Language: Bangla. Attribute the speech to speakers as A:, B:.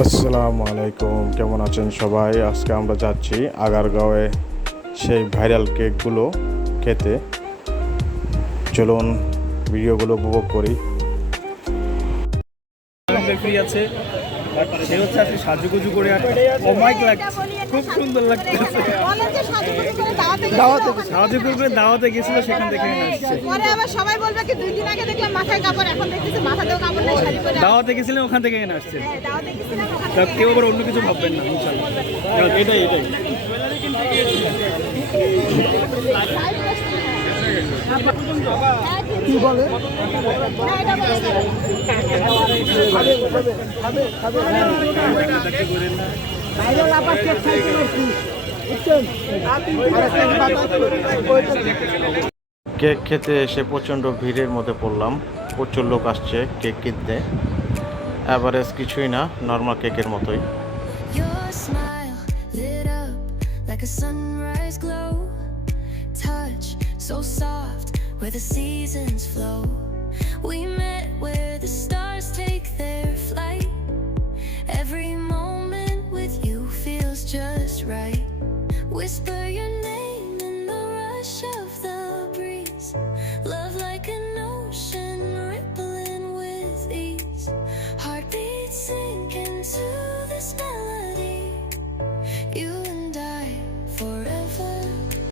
A: আসসালামু আলাইকুম, কেমন আছেন সবাই? আজকে আমরা যাচ্ছি আগারগাঁওয়ে সেই ভাইরাল কেকগুলো খেতে। চলুন ভিডিওগুলো উপভোগ করি।
B: বেকরি সে হচ্ছে আজকে সাজুগুজু করে অমাইক লাগছে খুব সুন্দর লাগতেছে সাজুগুজু করে দাওয়াতে গেছিল সেখান থেকে আসছে। পরে আবার সবাই বলবে কি দুই দিন আগে দেখলাম মাথায় কাপড় এখন দেখতেছি মাথাতেও কাপড় নেই শাড়ি পরে দাওয়াতে গেছিলাম ওখান থেকে এনে আসছে। হ্যাঁ, দাওয়াতে গেছিলাম ওখানে। তা কেউ আবার অন্য কিছু ভাববেন না এটাই। কি বলে হবে।
A: কেক খেতে এসে প্রচণ্ড ভিড়ের মধ্যে পড়লাম প্রচুর লোক আসছে কেক কিনতে অ্যাভারেজ কিছুই না নর্মাল কেকের মতোই
C: Your smile lit up like a sunrise glow. so soft where the seasons flow. We met where the stars take their flight. Every moment with you feels just right. Whisper your name in the rush of the breeze. Love like an ocean rippling with ease. Heartbeats sink into the.